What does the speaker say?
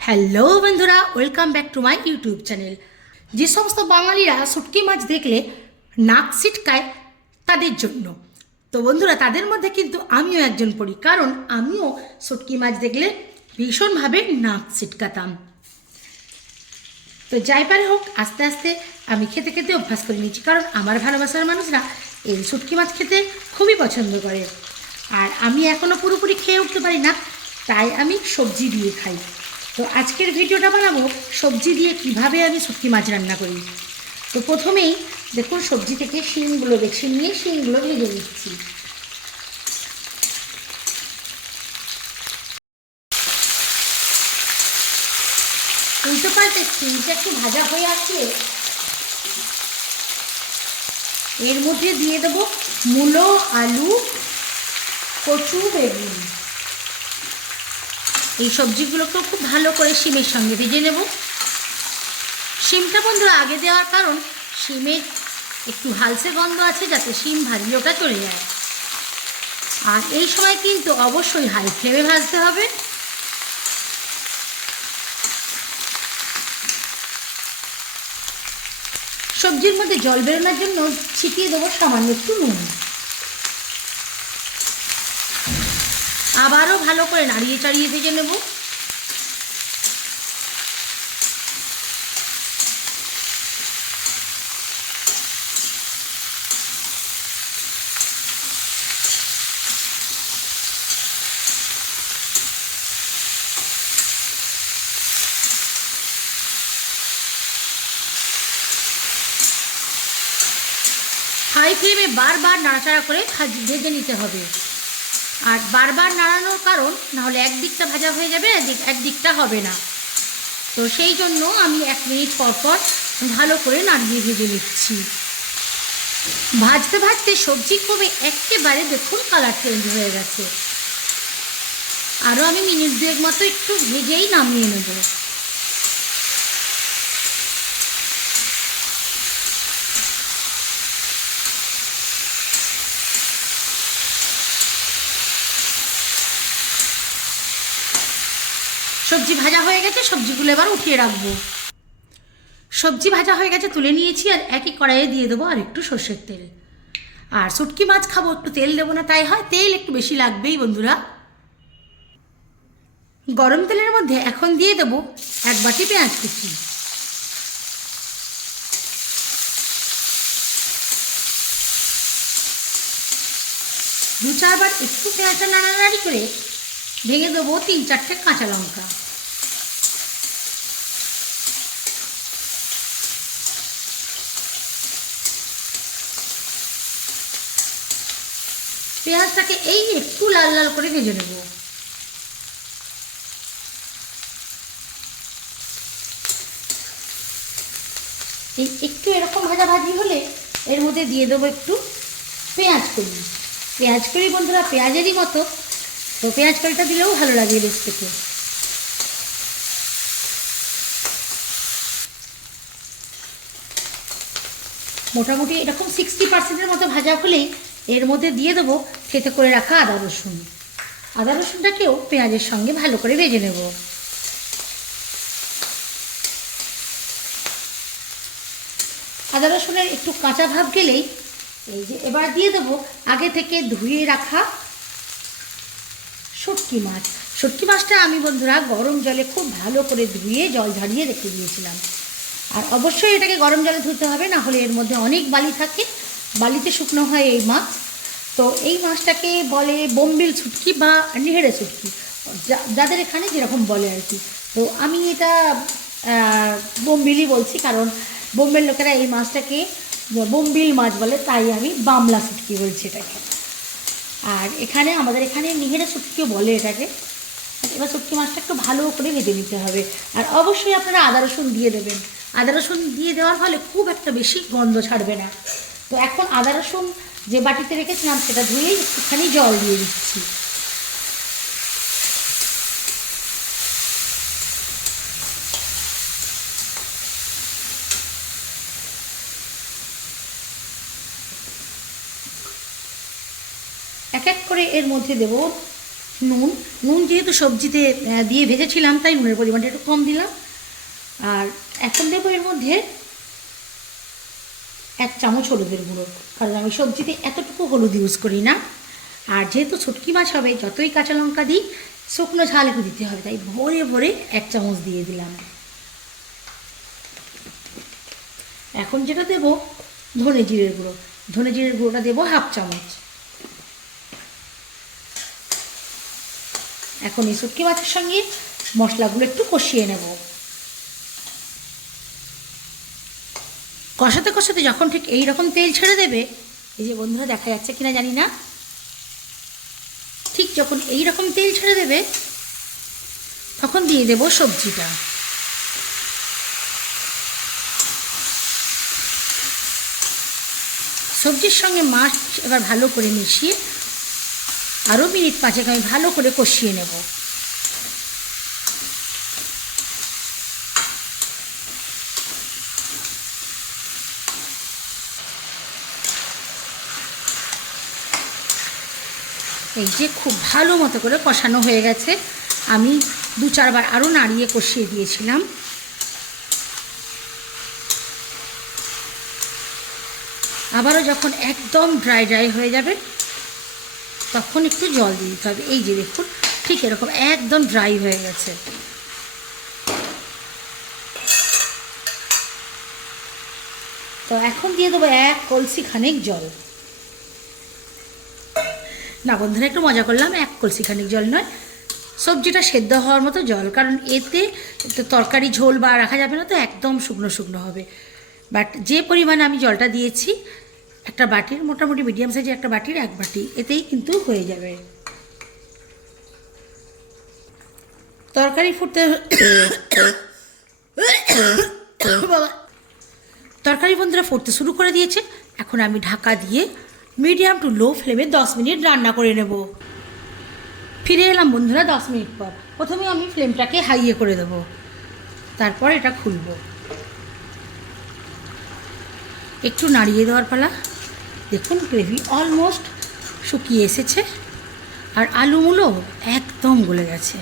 Hello বন্ধুরা, welcome back to my YouTube channel. যে সমস্ত বাঙালিরা শুটকি মাছ দেখলে নাক ছিটকায় তাদের জন্য। তো বন্ধুরা, তাদের মধ্যে কিন্তু আমিও একজন পড়ি, কারণ আমিও শুটকি মাছ দেখলে ভীষণভাবে নাক ছিটকাতাম। তো যাই পারে হোক, আস্তে আস্তে আমি খেতে খেতে অভ্যাস করে নিয়েছি, কারণ আমার ভালোবাসার মানুষরা এই শুটকি মাছ খেতে খুবই পছন্দ করে। আর আমি এখনও পুরোপুরি খেয়ে উঠতে পারি না, তাই আমি সবজি দিয়ে খাই। তো আজকের ভিডিওটা বানাবো সবজি দিয়ে কিভাবে আমি শুটকি মাছ রান্না করি। তো প্রথমেই দেখুন, সবজি থেকে শিমগুলো বেছে নিয়ে শিমগুলো ভেজে নিচ্ছি। উল্টো পাল্টে শিমটা একটু ভাজা হয়ে আসলে এর মধ্যে দিয়ে দেবো মূলো, আলু, কচু, বেগুন। এই সবজিগুলোকেও খুব ভালো করে শিমের সঙ্গে ভেজে নেব। শিমটা বন্ধুরা আগে দেওয়ার কারণ শিমের একটু হালসে গন্ধ আছে, যাতে শিম ভাজলে ওটা চলে যায়। আর এই সময় কিন্তু অবশ্যই হাই ফ্লেমে ভাজতে হবে। সবজির মধ্যে জল বেরোনোর জন্য ছিটিয়ে দেবো সামান্য একটু নুন। আবারও ভালো করে নাড়িয়ে চাড়িয়ে ভেজে নেব। হাই ফ্লেমে বারবার নাড়াচাড়া করে ভেজে নিতে হবে। আর বারবার নাড়ানোর কারণ, নাহলে একদিকটা ভাজা হয়ে যাবে, একদিকটা হবে না। তো সেই জন্য আমি 1 মিনিট পর পর ভালো করে নাড়িয়ে ভেজে নিচ্ছি। ভাজতে ভাজতে সবজি কমে একেবারে দেখুন কালার চেঞ্জ হয়ে গেছে। আরও আমি মিনিট 2 মতো একটু ভেজেই নামিয়ে নেব। সবজি ভাজা হয়ে গেছে, সবজিগুলো এবার উঠিয়ে রাখবো। সবজি ভাজা হয়ে গেছে, তুলে নিয়েছি। আর একই কড়াইয়ে দিয়ে দেবো আর একটু সর্ষের তেল। আর শুটকি মাছ খাবো, একটু তেল দেবো না তাই হয়, তেল একটু বেশি লাগবেই বন্ধুরা। গরম তেলের মধ্যে এখন দিয়ে দেবো 1 বাটি পেঁয়াজ কুচি। দু চারবার একটু পেঁয়াজটা নাড়ানাড়ি করে ভেঙে দেবো 3-4টে কাঁচা লঙ্কা। পেঁয়াজটাকে এই একটু লাল লাল করে ভেজে নেব। এই একটু এরকম ভাজাভাজি হলে এর মধ্যে দিয়ে দেবো একটু পেঁয়াজ কলি। পেঁয়াজ কলি বন্ধুরা পেঁয়াজেরই মতো, তো পেঁয়াজ কলিটা দিলেও ভালো লাগে রেসিপিতে। মোটামুটি এরকম 60%-এর মতো ভাজা হলেই এর মধ্যে দিয়ে দেবো থেতে করে রাখা আদা রসুন। আদা রসুনটাকেও পেঁয়াজের সঙ্গে ভালো করে ভেজে নেব। আদা রসুনের একটু কাঁচা ভাব গেলেই এই যে এবার দিয়ে দেবো আগে থেকে ধুয়ে রাখা শুটকি মাছ। শুটকি মাছটা আমি বন্ধুরা গরম জলে খুব ভালো করে ধুয়ে জল ঝারিয়ে রেখে দিয়েছিলাম। আর অবশ্যই এটাকে গরম জলে ধুতে হবে, না হলে এর মধ্যে অনেক বালি থাকে, বালিতে শুকনো হয় এই মাছ। তো এই মাছটাকে বলে বোম্বিল শুটকি বা নেহেড়ে শুটকি, যাদের এখানে যেরকম বলে আর কি। তো আমি এটা বোম্বিলই বলছি, কারণ বোম্বের লোকেরা এই মাছটাকে বোম্বিল মাছ বলে, তাই আমি বামলা শুটকি বলছি এটাকে। আর এখানে আমাদের এখানে নিহেরে শুটকিও বলে এটাকে। এবার শুটকি মাছটা একটু ভালো করে ভেজে নিতে হবে। আর অবশ্যই আপনারা আদা রসুন দিয়ে দেবেন। আদা রসুন দিয়ে দেওয়ার ফলে খুব একটা বেশি গন্ধ ছাড়বে না। তো এখন আদা রসুন যে বাটিতে রেখেছিলাম সেটা ধুয়েই একটুখানি জল দিয়ে দিচ্ছি। এক এক করে এর মধ্যে দেব নুন। নুন যেহেতু সবজিতে দিয়ে ভেজেছিলাম তাই নুনের পরিমাণটা একটু কম দিলাম। আর এখন দেবো এর মধ্যে 1 চামচ হলুদের গুঁড়ো, কারণ আমি সবজিতে এতটুকু হলুদ ইউজ করি না। আর যেহেতু শুটকি মাছ হবে, যতই কাঁচা লঙ্কা দিই শুকনো ঝাল একটু দিতে হবে, তাই ভরে ভরে 1 চামচ দিয়ে দিলাম। এখন যেটা দেবো ধনে জিরের গুঁড়ো। ধনে জিরের গুঁড়োটা দেবো 1/2 চামচ। এখন এই শুটকি মাছের সঙ্গে মশলাগুলো একটু কষিয়ে নেব। কষাতে কষাতে যখন ঠিক এই রকম তেল ছেড়ে দেবে, এই যে বন্ধুরা দেখা যাচ্ছে কিনা জানি না, ঠিক যখন এই রকম তেল ছেড়ে দেবে তখন দিয়ে দেব সবজিটা। সবজির সঙ্গে মাছ এবার ভালো করে মিশিয়ে আরও মিনিট 5 আমি ভালো করে কষিয়ে নেব। এই যে খুব ভালো মতো করে কষানো হয়ে গেছে। আমি 2-4 বার আরও নাড়িয়ে কষিয়ে দিয়েছিলাম। আবারও যখন একদম ড্রাই ড্রাই হয়ে যাবে তখন একটু জল দিয়ে দিতে হবে। এই যে দেখুন ঠিক এরকম একদম ড্রাই হয়ে গেছে। তো এখন দিয়ে দেবো 1 কলসি খানিক জল। না বন্ধুরা, একটু মজা করলাম, 1 কলসি খানিক জল নয়, সবজিটা সেদ্ধ হওয়ার মতো জল, কারণ এতে তরকারি ঝোল বা রাখা যাবে না, তো একদম শুকনো শুকনো হবে। বাট যে পরিমাণে আমি জলটা দিয়েছি, একটা বাটির মোটামুটি মিডিয়াম সাইজের একটা বাটির 1 বাটি, এতেই কিন্তু হয়ে যাবে। তরকারি ফুটতে তরকারি বন্ধুরা ফুটতে শুরু করে দিয়েছে। এখন আমি ঢাকা দিয়ে মিডিয়াম টু লো ফ্লেমে 10 মিনিট রান্না করে নেব। ফিরে এলাম বন্ধুরা 10 মিনিট পর। প্রথমে আমি ফ্লেমটাকে হাইয়ে করে দেবো, তারপর এটা খুলব। একটু নাড়িয়ে দেওয়ার পালা। দেখুন গ্রেভি অলমোস্ট শুকিয়ে এসেছে আর আলুগুলো একদম গলে গেছে।